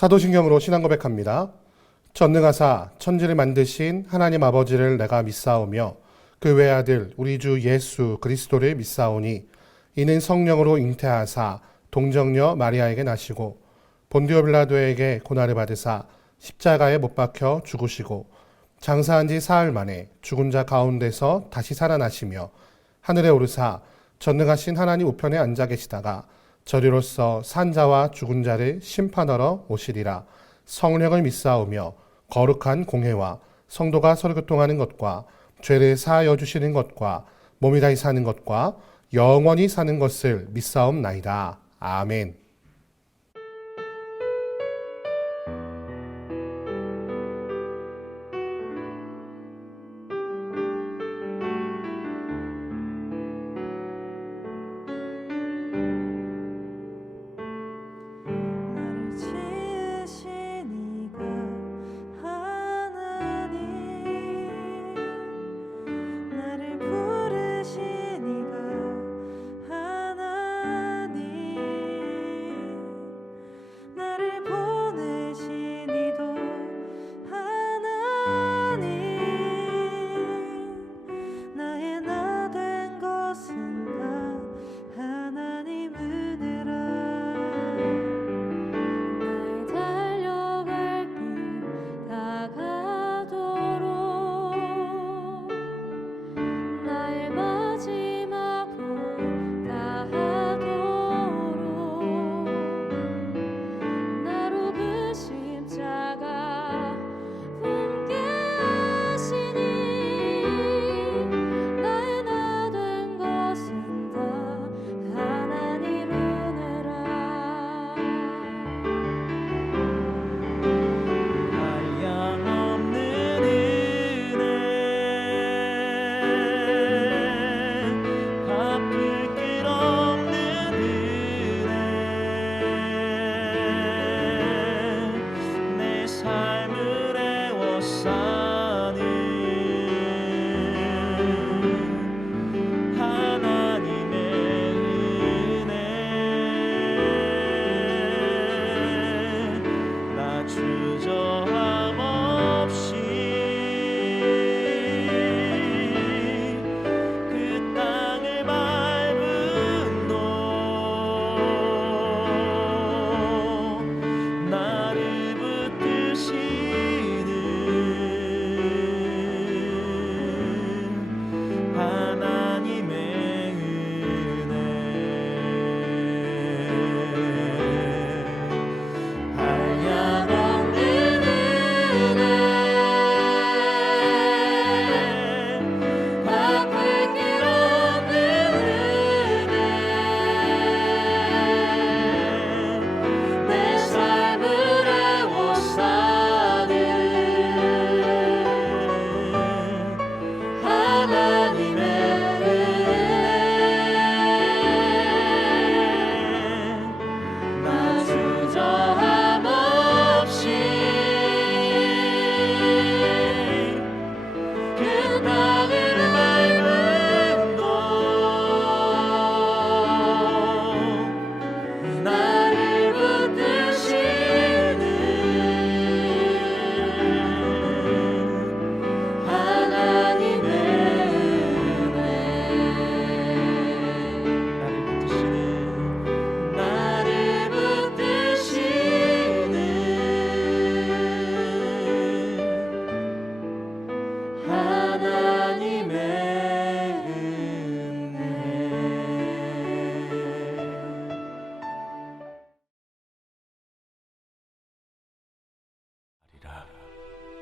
사도신경으로 신앙 고백합니다. 전능하사 천지를 만드신 하나님 아버지를 내가 믿사오며 그 외아들 우리 주 예수 그리스도를 믿사오니 이는 성령으로 잉태하사 동정녀 마리아에게 나시고 본디오 빌라도에게 고난을 받으사 십자가에 못 박혀 죽으시고 장사한 지 사흘 만에 죽은 자 가운데서 다시 살아나시며 하늘에 오르사 전능하신 하나님 우편에 앉아 계시다가 저리로서 산자와 죽은 자를 심판하러 오시리라. 성령을 믿사오며 거룩한 공회와 성도가 서로 교통하는 것과 죄를 사하여 주시는 것과 몸이 다시 사는 것과 영원히 사는 것을 믿사옵나이다. 아멘.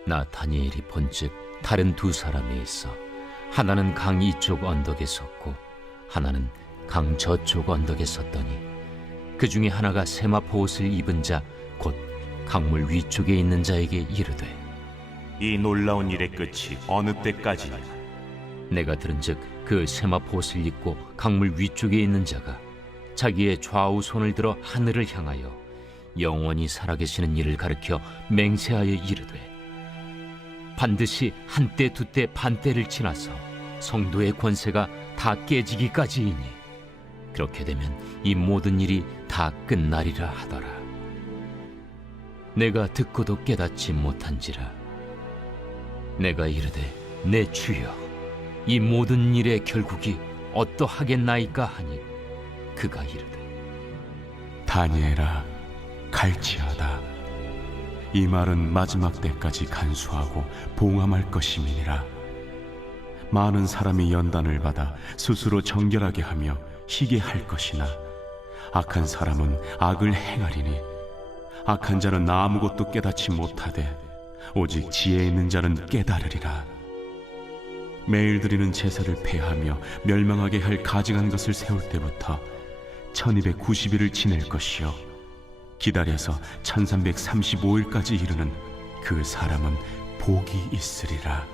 나타니엘이 본즉 다른 두 사람이 있어 하나는 강 이쪽 언덕에 섰고 하나는 강 저쪽 언덕에 섰더니 그 중에 하나가 세마포 옷을 입은 자 곧 강물 위쪽에 있는 자에게 이르되 이 놀라운 일의 끝이 어느 때까지냐? 내가 들은즉 그 세마포 옷을 입고 강물 위쪽에 있는 자가 자기의 좌우 손을 들어 하늘을 향하여 영원히 살아계시는 이를 가리켜 맹세하여 이르되 반드시 한때 두때 반때를 지나서 성도의 권세가 다 깨지기까지이니 그렇게 되면 이 모든 일이 다 끝나리라 하더라. 내가 듣고도 깨닫지 못한지라. 내가 이르되 내 주여, 이 모든 일의 결국이 어떠하겠나이까 하니 그가 이르되 다니엘아, 갈지어다. 이 말은 마지막 때까지 간수하고 봉함할 것임이니라. 많은 사람이 연단을 받아 스스로 정결하게 하며 희게 할 것이나 악한 사람은 악을 행하리니 악한 자는 아무것도 깨닫지 못하되 오직 지혜 있는 자는 깨달으리라. 매일 드리는 제사를 폐하며 멸망하게 할 가증한 것을 세울 때부터 1290일을 지낼 것이요 기다려서 1335일까지 이르는 그 사람은 복이 있으리라.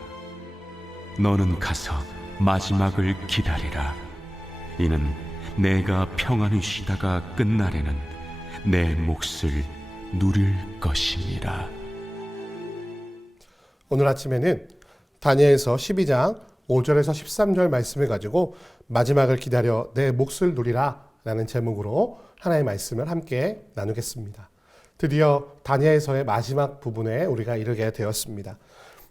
너는 가서 마지막을 기다리라. 이는 내가 평안히 쉬다가 끝날에는 내 몫을 누릴 것이니라. 오늘 아침에는 다니엘서 12장 5절에서 13절 말씀을 가지고 마지막을 기다려 내 몫을 누리라 라는 제목으로 하나의 말씀을 함께 나누겠습니다. 드디어 다니엘서의 마지막 부분에 우리가 이르게 되었습니다.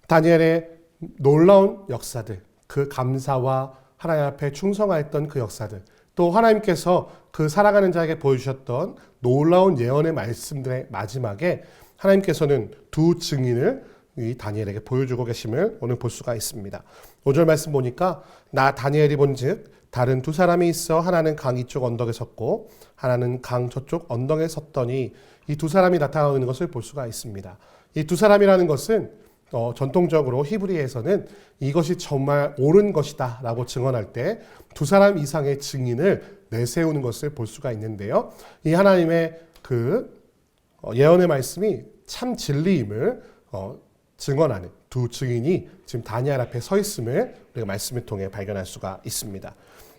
다니엘의 놀라운 역사들, 그 감사와 하나님 앞에 충성하였던 그 역사들, 또 하나님께서 그 살아가는 자에게 보여주셨던 놀라운 예언의 말씀들의 마지막에 하나님께서는 두 증인을 이 다니엘에게 보여주고 계심을 오늘 볼 수가 있습니다. 5절 말씀 보니까 나 다니엘이 본즉 다른 두 사람이 있어 하나는 강 이쪽 언덕에 섰고 하나는 강 저쪽 언덕에 섰더니 이 두 사람이 나타나고 있는 것을 볼 수가 있습니다. 이 두 사람이라는 것은 전통적으로 히브리에서는 이것이 정말 옳은 것이다 라고 증언할 때 두 사람 이상의 증인을 내세우는 것을 볼 수가 있는데요. 이 하나님의 그 예언의 말씀이 참 진리임을 증언하는 두 증인이 지금 다니엘 앞에 서 있음을 우리가 말씀을 통해 발견할 수가 있습니다.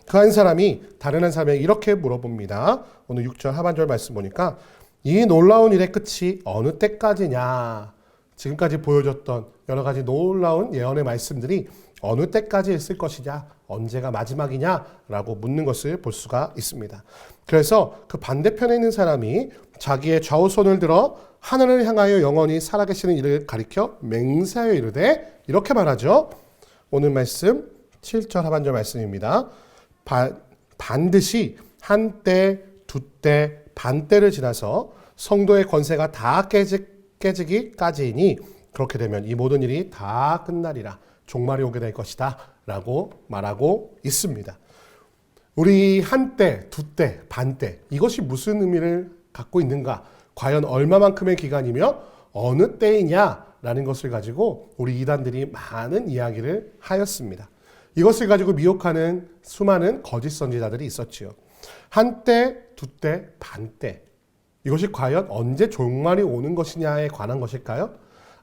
그 한 사람이 다른 한 사람에게 이렇게 물어봅니다. 오늘 6절 하반절 말씀 보니까 이 놀라운 일의 끝이 어느 때까지냐. 지금까지 보여줬던 여러 가지 놀라운 예언의 말씀들이 어느 때까지 있을 것이냐, 언제가 마지막이냐라고 묻는 것을 볼 수가 있습니다. 그래서 그 반대편에 있는 사람이 자기의 좌우손을 들어 하늘을 향하여 영원히 살아계시는 이를 가리켜 맹세하여 이르되 이렇게 말하죠. 오늘 말씀 7절 하반절 말씀입니다. 반드시 한때, 두때, 반때를 지나서 성도의 권세가 다 깨지기까지이니 그렇게 되면 이 모든 일이 다 끝나리라. 종말이 오게 될 것이다 라고 말하고 있습니다. 우리 한때, 두때, 반때 이것이 무슨 의미를 갖고 있는가, 과연 얼마만큼의 기간이며 어느 때이냐라는 것을 가지고 우리 이단들이 많은 이야기를 하였습니다. 이것을 가지고 미혹하는 수많은 거짓 선지자들이 있었지요. 한때, 두때, 반때 이것이 과연 언제 종말이 오는 것이냐에 관한 것일까요?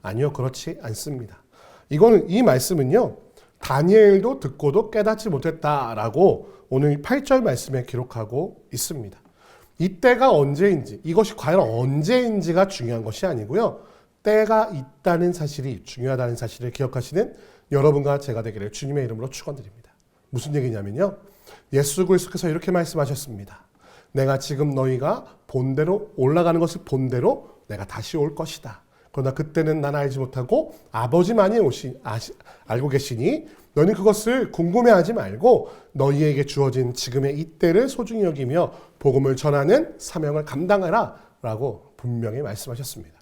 아니요, 그렇지 않습니다. 이 말씀은요, 다니엘도 듣고도 깨닫지 못했다라고 오늘 8절 말씀에 기록하고 있습니다. 이때가 언제인지, 이것이 과연 언제인지가 중요한 것이 아니고요, 때가 있다는 사실이 중요하다는 사실을 기억하시는 여러분과 제가 되기를 주님의 이름으로 축원드립니다. 무슨 얘기냐면요, 예수 그리스도께서 이렇게 말씀하셨습니다. 내가 지금 너희가 본대로 올라가는 것을 본대로 내가 다시 올 것이다. 그러나 그때는 난 알지 못하고 아버지만이 알고 계시니 너희는 그것을 궁금해하지 말고 너희에게 주어진 지금의 이때를 소중히 여기며 복음을 전하는 사명을 감당하라 라고 분명히 말씀하셨습니다.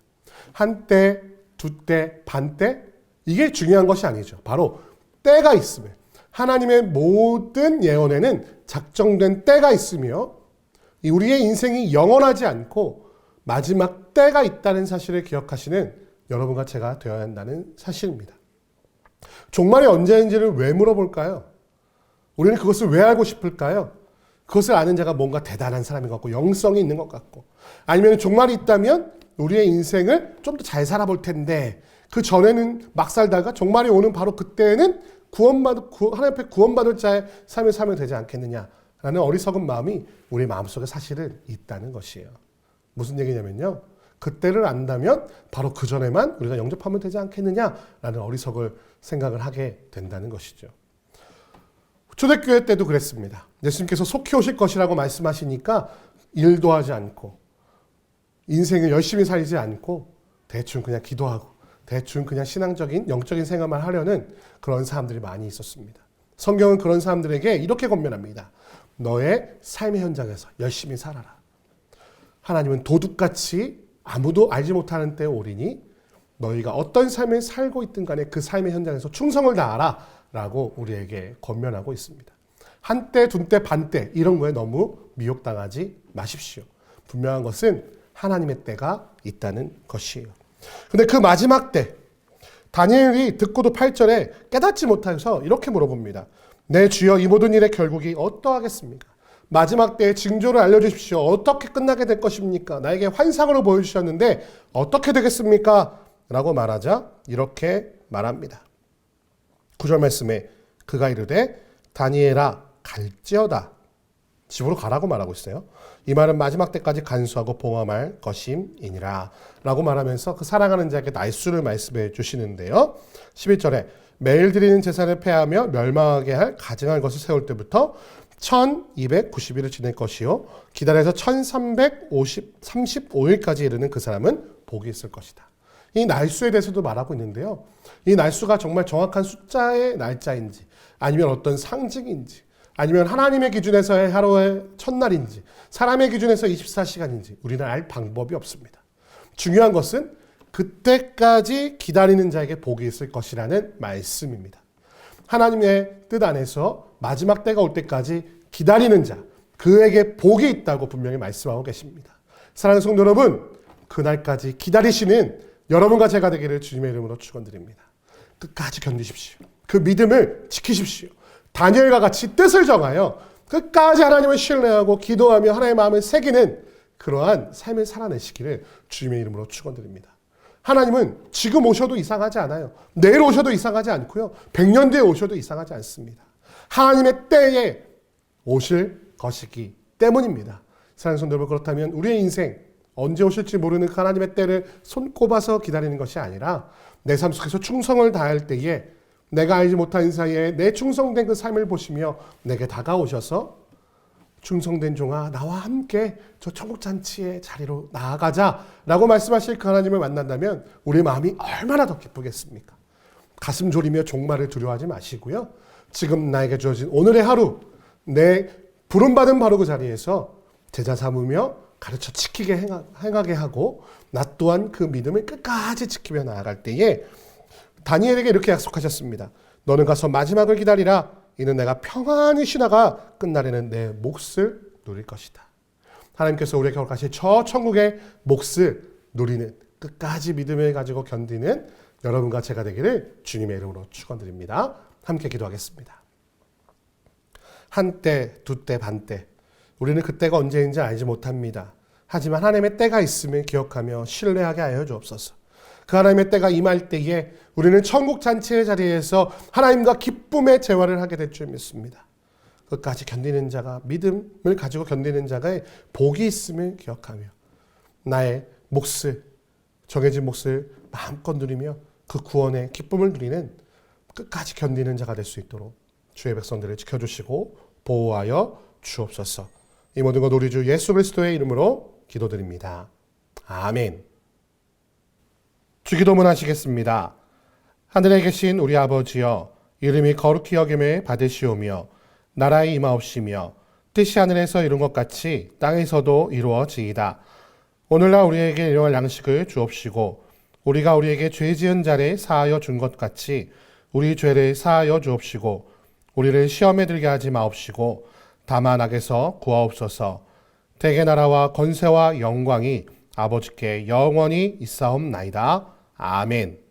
한때, 두때, 반때 이게 중요한 것이 아니죠. 바로 때가 있으면, 하나님의 모든 예언에는 작정된 때가 있으며 우리의 인생이 영원하지 않고 마지막 때가 있다는 사실을 기억하시는 여러분과 제가 되어야 한다는 사실입니다. 종말이 언제인지를 왜 물어볼까요? 우리는 그것을 왜 알고 싶을까요? 그것을 아는 자가 뭔가 대단한 사람인 것 같고 영성이 있는 것 같고, 아니면 종말이 있다면 우리의 인생을 좀 더 잘 살아볼 텐데 그 전에는 막 살다가 종말이 오는 바로 그때에는 하나님 앞에 구원받을 자의 삶을 살면 되지 않겠느냐라는 어리석은 마음이 우리 마음속에 사실은 있다는 것이에요. 무슨 얘기냐면요, 그때를 안다면 바로 그 전에만 우리가 영접하면 되지 않겠느냐라는 어리석을 생각을 하게 된다는 것이죠. 초대교회 때도 그랬습니다. 예수님께서 속히 오실 것이라고 말씀하시니까 일도 하지 않고 인생을 열심히 살지 않고 대충 그냥 기도하고 대충 그냥 신앙적인 영적인 생활만 하려는 그런 사람들이 많이 있었습니다. 성경은 그런 사람들에게 이렇게 권면합니다. 너의 삶의 현장에서 열심히 살아라. 하나님은 도둑같이 아무도 알지 못하는 때에 오리니 너희가 어떤 삶을 살고 있든 간에 그 삶의 현장에서 충성을 다하라 라고 우리에게 권면하고 있습니다. 한때, 둔때, 반때 이런 거에 너무 미혹당하지 마십시오. 분명한 것은 하나님의 때가 있다는 것이에요. 근데 그 마지막 때 다니엘이 듣고도 8절에 깨닫지 못하여서 이렇게 물어봅니다. 내 주여 이 모든 일의 결국이 어떠하겠습니까? 마지막 때의 징조를 알려주십시오. 어떻게 끝나게 될 것입니까? 나에게 환상으로 보여주셨는데 어떻게 되겠습니까? 라고 말하자 이렇게 말합니다. 9절 말씀에 그가 이르되 다니엘아 갈지어다. 집으로 가라고 말하고 있어요. 이 말은 마지막 때까지 간수하고 봉함할 것임이니라 라고 말하면서 그 사랑하는 자에게 날수를 말씀해 주시는데요. 11절에 매일 드리는 제사를 폐하며 멸망하게 할 가증할 것을 세울 때부터 1290일을 지낼 것이요 기다려서 1335일까지 이르는 그 사람은 복이 있을 것이다. 이 날수에 대해서도 말하고 있는데요. 이 날수가 정말 정확한 숫자의 날짜인지 아니면 어떤 상징인지 아니면 하나님의 기준에서의 하루의 첫날인지 사람의 기준에서 24시간인지 우리는 알 방법이 없습니다. 중요한 것은 그때까지 기다리는 자에게 복이 있을 것이라는 말씀입니다. 하나님의 뜻 안에서 마지막 때가 올 때까지 기다리는 자, 그에게 복이 있다고 분명히 말씀하고 계십니다. 사랑하는 성도 여러분, 그날까지 기다리시는 여러분과 제가 되기를 주님의 이름으로 축원드립니다. 끝까지 견디십시오. 그 믿음을 지키십시오. 다니엘과 같이 뜻을 정하여 끝까지 하나님을 신뢰하고 기도하며 하나님의 마음을 새기는 그러한 삶을 살아내시기를 주님의 이름으로 축원드립니다. 하나님은 지금 오셔도 이상하지 않아요. 내일 오셔도 이상하지 않고요. 100년 뒤에 오셔도 이상하지 않습니다. 하나님의 때에 오실 것이기 때문입니다. 사랑하는 성도 여러분, 그렇다면 우리의 인생 언제 오실지 모르는 그 하나님의 때를 손꼽아서 기다리는 것이 아니라 내 삶 속에서 충성을 다할 때에 내가 알지 못하는 사이에 내 충성된 그 삶을 보시며 내게 다가오셔서 충성된 종아 나와 함께 저 천국잔치의 자리로 나아가자라고 말씀하실 그 하나님을 만난다면 우리의 마음이 얼마나 더 기쁘겠습니까? 가슴 졸이며 종말을 두려워하지 마시고요. 지금 나에게 주어진 오늘의 하루 내 부름받은 바로 그 자리에서 제자 삼으며 가르쳐 지키게 행하게 하고 나 또한 그 믿음을 끝까지 지키며 나아갈 때에 다니엘에게 이렇게 약속하셨습니다. 너는 가서 마지막을 기다리라. 이는 내가 평안히 쉬다가 끝날에는 내 몫을 누릴 것이다. 하나님께서 우리에게 허락하신 저 천국의 몫을 누리는 끝까지 믿음을 가지고 견디는 여러분과 제가 되기를 주님의 이름으로 축원드립니다. 함께 기도하겠습니다. 한때, 두때, 반때 우리는 그때가 언제인지 알지 못합니다. 하지만 하나님의 때가 있음을 기억하며 신뢰하게 하여 주옵소서. 그 하나님의 때가 임할 때에 우리는 천국 잔치의 자리에서 하나님과 기쁨의 재화를 하게 될 줄 믿습니다. 끝까지 견디는 자가 믿음을 가지고 견디는 자가 복이 있음을 기억하며 나의 몫을 정해진 몫을 마음껏 누리며 그 구원의 기쁨을 누리는 끝까지 견디는 자가 될 수 있도록 주의 백성들을 지켜주시고 보호하여 주옵소서. 이 모든 것 우리 주 예수 그리스도의 이름으로 기도드립니다. 아멘. 주기도문 하시겠습니다. 하늘에 계신 우리 아버지여, 이름이 거룩히 여김을 받으시오며 나라의 임하옵시며 뜻이 하늘에서 이룬 것 같이 땅에서도 이루어지이다. 오늘날 우리에게 일용할 양식을 주옵시고 우리가 우리에게 죄 지은 자를 사하여 준 것 같이 우리 죄를 사하여 주옵시고 우리를 시험에 들게 하지 마옵시고 다만 악에서 구하옵소서. 대개 나라와 권세와 영광이 아버지께 영원히 있사옵나이다. 아멘.